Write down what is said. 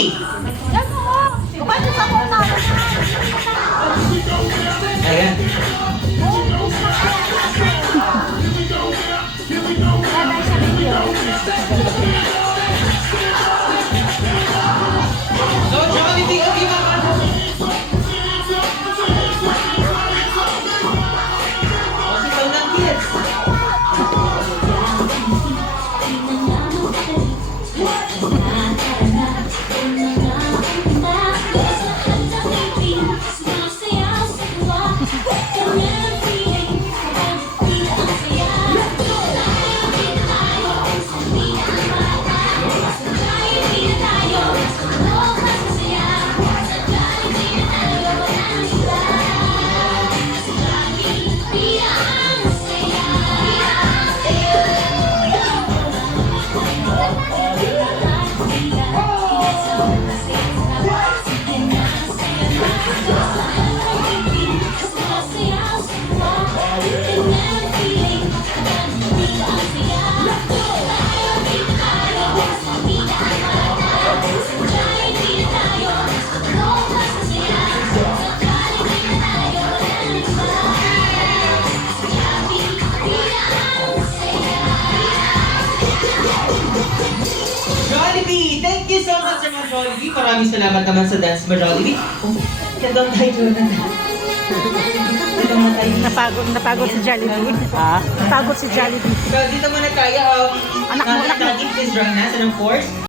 Yan mo! Kumain sa muna! Ayan. Bye-bye sa video. So, tsaka bibig-bibig ako. O, sigaw ng kids. Jollibee! Thank you so much sa mga Jollibee. Maraming salamat naman sa dance mo, Jollibee. Oh, ganda tayo doon. Napagod si Jollibee. Ha? Napagod si Jollibee. So, dito muna tayo. Anak mo, anak mo. Please join us. Anong force?